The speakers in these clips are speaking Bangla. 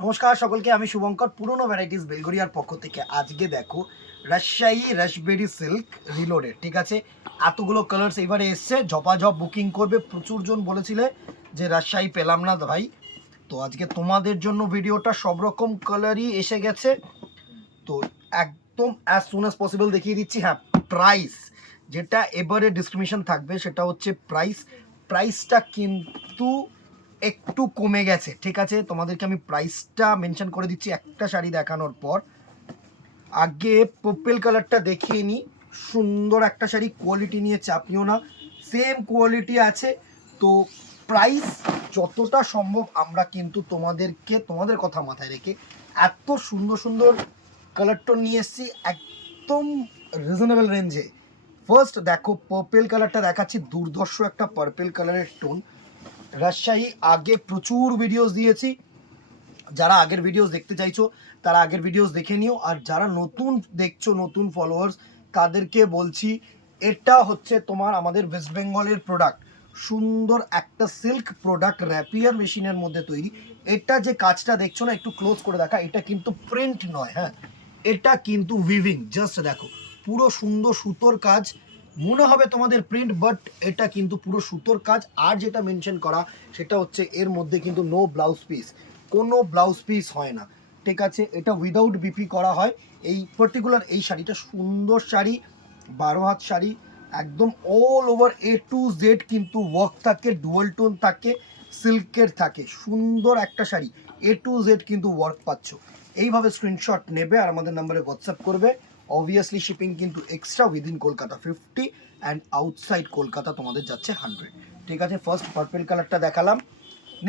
নমস্কার সকলকে, আমি শুভঙ্কর পুরনো ভ্যারাইটিস বেলগরিয়ার পক্ষ থেকে। আজকে দেখো রাজশাহী রাশবেরি সিল্ক রিলোডেড, ঠিক আছে। এতগুলো কালার্স এবারে এসছে, ঝপাঝপ বুকিং করবে। প্রচুর জন বলেছিলে যে রাজশাহী পেলাম না ভাই, তো আজকে তোমাদের জন্য ভিডিওটা। সব রকম কালারই এসে গেছে, তো একদম অ্যাজ সুন অ্যাজ পসিবল দেখিয়ে দিচ্ছি। হ্যাঁ, প্রাইস যেটা এবারে ডিসক্রিমিনেশন থাকবে সেটা হচ্ছে প্রাইসটা কিন্তু একটু কমে গেছে, ঠিক আছে। তোমাদেরকে আমি প্রাইসটা মেনশন করে দিচ্ছি একটা শাড়ি দেখানোর পর। আগে পার্পল কালারটা দেখিয়ে নিই। সুন্দর একটা শাড়ি, কোয়ালিটি নিয়ে চাপ নিও না, সেম কোয়ালিটি আছে। তো প্রাইস যতটা সম্ভব আমরা কিন্তু তোমাদের কথা মাথায় রেখে এত সুন্দর সুন্দর কালার টোন নিয়ে এসেছি একদম রিজনেবল রেঞ্জে। ফার্স্ট দেখো পার্পল কালারটা দেখাচ্ছি, দুর্ধর্ষ একটা পার্পল কালারের টোন। রাজশাহী আগে প্রচুর ভিডিওস দিয়েছি, যারা আগের ভিডিওস দেখতে চাইছো তারা আগের ভিডিওস দেখে নিও। আর যারা নতুন দেখছো, নতুন ফলোয়ার্স, তাদেরকে বলছি এটা হচ্ছে তোমার আমাদের ওয়েস্ট বেঙ্গলের প্রোডাক্ট। সুন্দর একটা সিল্ক প্রোডাক্ট, র্যাপিয়ার মেশিনের মধ্যে তৈরি। এটা যে কাজটা দেখছো না, একটু ক্লোজ করে দেখা, এটা কিন্তু প্রিন্ট নয়, হ্যাঁ এটা কিন্তু উইভিং। জাস্ট দেখো, পুরো সুন্দর সুতোর কাজ। মনে হবে তোমাদের প্রিন্ট, বাট এটা কিন্তু পুরো সুতোর কাজ। আর যেটা মেনশন করা সেটা হচ্ছে এর মধ্যে কিন্তু নো ব্লাউজ পিস, কোনো ব্লাউজ পিস হয় না, ঠিক আছে। এটা উইদাউট বিপি করা হয়। এই পার্টিকুলার এই শাড়িটা সুন্দর শাড়ি, 12 হাত শাড়ি, একদম all over A to Z কিন্তু ওয়ার্ক থাকে, ডুয়াল টোন থাকে, সিল্কের থাকে। সুন্দর একটা শাড়ি, A to Z কিন্তু ওয়ার্ক পাচ্ছ। এইভাবে স্ক্রিনশট নেবে আর আমাদের নাম্বারে হোয়াটসঅ্যাপ করবে। অবভিয়াসলি শিপিং কিন্তু extra, within Kolkata 50 and outside Kolkata তোমাদের যাচ্ছে 100, ঠিক আছে। ফার্স্ট পার্পল কালারটা দেখালাম।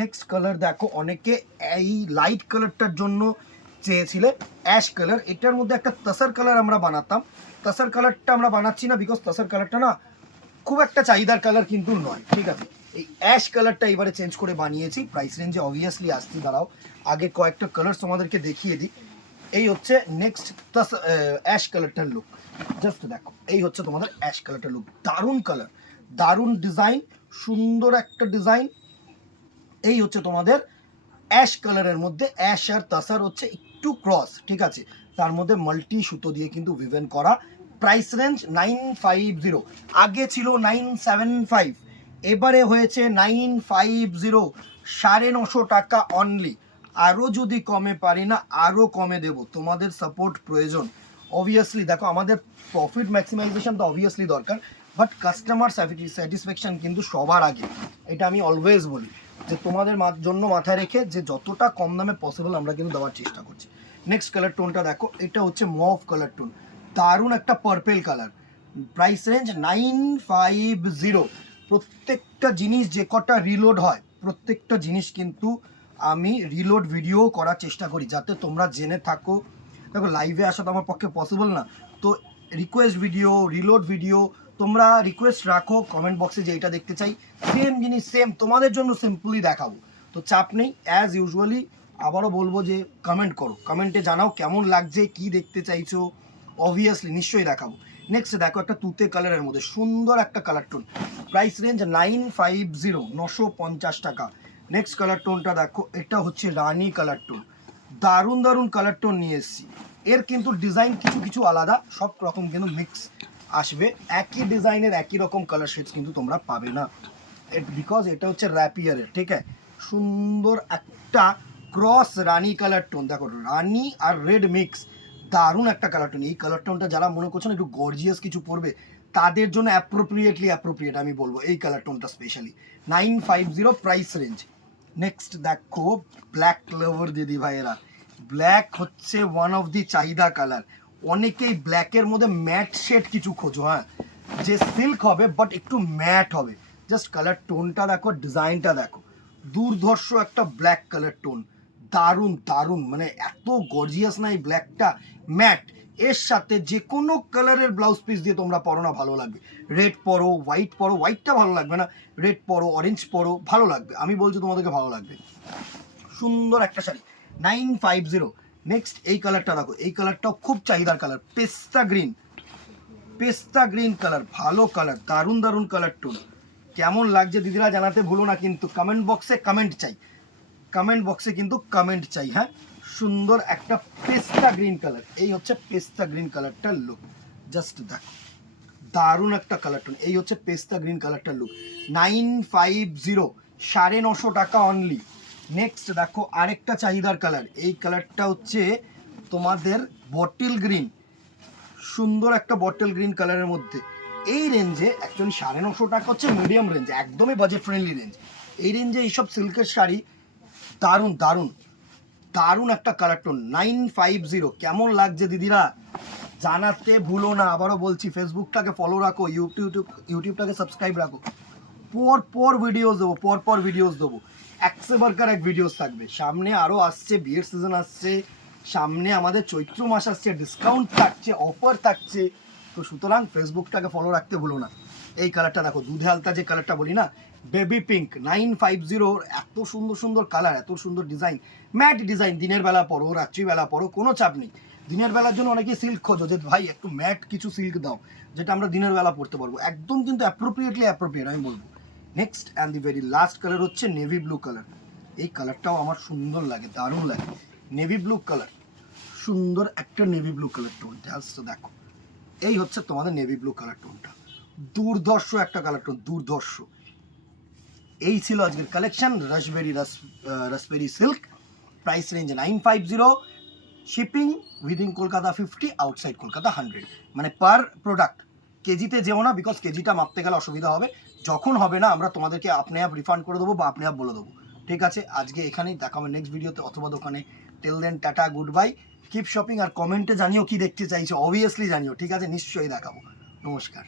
নেক্সট কালার দেখো, অনেকে এই লাইট কালারটার জন্য চেয়েছিলে, অ্যাশ কালার। এটার মধ্যে একটা তাসার কালার আমরা বানাতাম, তাসার কালারটা আমরা বানাচ্ছি না, বিকজ তাসার কালারটা না খুব একটা চাহিদার কালার কিন্তু নয়, ঠিক আছে। এই অ্যাশ কালারটা এবারে চেঞ্জ করে বানিয়েছি। প্রাইস রেঞ্জে অবভিয়াসলি আসছি, দাঁড়াও আগে কয়েকটা কালার তোমাদেরকে দেখিয়ে দিই। এই হচ্ছে নেক্সট অ্যাশ কালারটার লুক। জাস্ট দেখো, এই হচ্ছে তোমাদের অ্যাশ কালারটার লুক। দারুণ কালার, দারুণ ডিজাইন, সুন্দর একটা ডিজাইন। এই হচ্ছে তোমাদের অ্যাশ কালারের মধ্যে, অ্যাশ আর তাসার হচ্ছে একটু ক্রস, ঠিক আছে। তার মধ্যে মাল্টি সুতো দিয়ে কিন্তু ভিভেন করা। প্রাইস রেঞ্জ 950, আগে ছিল 975, এবারে হয়েছে 950, 950 টাকা অনলি। আরও যদি কমে পারি না, আরও কমে দেব, তোমাদের সাপোর্ট প্রয়োজন। অবভিয়াসলি দেখো, আমাদের প্রফিট ম্যাক্সিমাইজেশন তো অবভিয়াসলি দরকার, বাট কাস্টমার স্যাটিসফ্যাকশন কিন্তু সবার আগে। এটা আমি অলওয়েজ বলি যে তোমাদের জন্য মাথায় রেখে যে যতটা কম দামে পসিবল আমরা কিন্তু দেওয়ার চেষ্টা করছি। নেক্সট কালার টোনটা দেখো, এটা হচ্ছে মভ কালার টোন, দারুণ একটা পার্পেল কালার। Price range 950। প্রত্যেকটা জিনিস যে কটা রিলোড হয়, প্রত্যেকটা জিনিস কিন্তু আমি রিলোড ভিডিও করার চেষ্টা করি, যাতে তোমরা জেনে থাকো। দেখো, লাইভে আসা তো আমার পক্ষে পসিবল না, তো রিকোয়েস্ট ভিডিও, রিলোড ভিডিও তোমরা রিকোয়েস্ট রাখো কমেন্ট বক্সে যে এটা দেখতে চাই, সেম জিনিস সেম তোমাদের জন্য সিম্পলি দেখাবো। তো চাপ নেই, অ্যাজ ইউজুয়ালি আবারও বলবো যে কমেন্ট করো, কমেন্টে জানাও কেমন লাগছে, কি দেখতে চাইছো। অবভিয়াসলি নিশ্চয়ই দেখাবো। নেক্সট দেখো, একটা তুতে কালারের মধ্যে সুন্দর একটা কালার টোন। প্রাইস রেঞ্জ 950, 950 টাকা। নেক্সট কালার টোনটা দেখো, এটা হচ্ছে রানি কালার টোন। দারুণ দারুণ কালার টোন নিয়ে এসেছি। এর কিন্তু ডিজাইন কিছু কিছু আলাদা, সব রকম কিন্তু মিক্স আসবে। একই ডিজাইনের একই রকম কালার শেডস কিন্তু তোমরা পাবে না, বিকজ এটা হচ্ছে র্যাপিয়ারের, ঠিক আছে। সুন্দর একটা ক্রস রানি কালার টোন, দেখো রানি আর রেড মিক্স, দারুণ একটা কালার টোন। এই কালার টোনটা যারা মনে করছেন একটু গর্জিয়াস কিছু পরবে, তাদের জন্য অ্যাপ্রোপ্রিয়েট আমি বলবো এই কালার টোনটা স্পেশালি। 950 price range. নেক্সট দেখো, ব্ল্যাক লাভার দিদি ভাইয়েরা, ব্ল্যাক হচ্ছে ওয়ান অফ দি চাহিদা কালার। অনেকেই ব্ল্যাকের মধ্যে ম্যাট শেড কিছু খোঁজো, হ্যাঁ, যে সিল্ক হবে বাট একটু ম্যাট হবে। জাস্ট কালার টোনটা দেখো, ডিজাইনটা দেখো, দুর্ধর্ষ একটা ব্ল্যাক কালার টোন, দারুণ দারুণ, মানে এত গর্জিয়াস না এই ব্ল্যাকটা, ম্যাট। এর সাথে যে কোনো কালারের ব্লাউজ পিস দিয়ে তোমরা পরো না, ভালো লাগবে। রেড পরো, হোয়াইট পরো, হোয়াইটটা ভালো লাগবে না, রেড পরো, অরেঞ্জ পরো, ভালো লাগবে, আমি বলছি তোমাদেরকে ভালো লাগবে। সুন্দর একটা শাড়ি, 950। নেক্সট এই কালারটা দেখো, এই কালারটাও খুব চাহিদার কালার, পেস্তা গ্রিন, পেস্তা গ্রিন কালার, ভালো কালার, দারুণ দারুণ কালার টোন। কেমন লাগছে দিদিরা জানাতে ভুলো না কিন্তু, কমেন্ট বক্সে কমেন্ট চাই। কমেন্ট বক্সে কিন্তু কমেন্ট চাই। হ্যাঁ, সুন্দর একটা পেস্তা গ্রিন কালার, এই হচ্ছে পেস্তা গ্রিন কালারটার লুক, জাস্ট দেখো দারুণ একটা কালার টোন। এই হচ্ছে পেস্তা গ্রিন কালারটার লুক, 950, 950 টাকা অনলি। নেক্সট দেখো আরেকটা চাহিদার কালার, এই কালারটা হচ্ছে তোমাদের বটল গ্রিন, সুন্দর একটা বটল গ্রিন কালারের মধ্যে। এই রেঞ্জে অ্যাকচুয়ালি 950 টাকা হচ্ছে মিডিয়াম রেঞ্জ, একদমই বাজেট ফ্রেন্ডলি রেঞ্জ। এই রেঞ্জে এইসব সিল্কের শাড়ি দারুণ দারুণ দারুণ একটা কালার টোন, 950। কেমন লাগছে দিদিরা জানাতে ভুলো না। আবারও বলছি, ফেসবুকটাকে ফলো রাখো, ইউটিউবটাকে সাবস্ক্রাইব রাখো। পর ভিডিওস দেবো, একসে বারকার এক ভিডিওস থাকবে। সামনে আরও আসছে, বিয়ের সিজন আসছে, সামনে আমাদের চৈত্র মাস আসছে, ডিসকাউন্ট থাকছে, অফার থাকছে। তো সুতরাং ফেসবুকটাকে ফলো রাখতে ভুলো না। এই কালারটা দেখো, দুধে হালতা যে কালারটা বলি না, বেবি পিঙ্ক, 950। এত সুন্দর সুন্দর কালার, এত সুন্দর ডিজাইন, ম্যাট ডিজাইন। দিনের বেলা পরো, রাত্রিবেলা পরো, কোনো চাপ নেই। দিনের বেলার জন্য অনেকে সিল্ক খোঁজো যে ভাই একটু ম্যাট কিছু সিল্ক দাও, যেটা আমরা দিনের বেলা পরতে পারবো, একদম কিন্তু অ্যাপ্রোপ্রিয়েট আমি বলবো। Next and the very last colour হচ্ছে নেভি ব্লু কালার। এই কালারটাও আমার সুন্দর লাগে, দারুণ লাগে। নেভি ব্লু কালার, সুন্দর একটা navy blue colour tone, just দেখো এই হচ্ছে তোমাদের নেভি ব্লু কালার টোনটা, দুর্ধর্ষ একটা কালার টোন, দুর্ধর্ষ। এই ছিল আজকের collection, raspberry silk. Price range 950, shipping within Kolkata 50, outside Kolkata 100। মানে পার প্রোডাক্ট, কেজিতে যেও না, বিকজ কেজিটা মাপতে গেলে অসুবিধা হবে। যখন হবে না আমরা তোমাদেরকে আপনি আপ রিফান্ড করে দেবো বা আপনি আপ বলে দেবো। ঠিক আছে, আজকে এখানেই দেখা হবে নেক্সট ভিডিওতে অথবা দোকানে। Till then tata, good bye, keep shopping. আর কমেন্টে জানিও কি দেখতে চাইছো, অবভিয়াসলি জানিও। ঠিক আছে, নিশ্চয়ই দেখাবো। নমস্কার।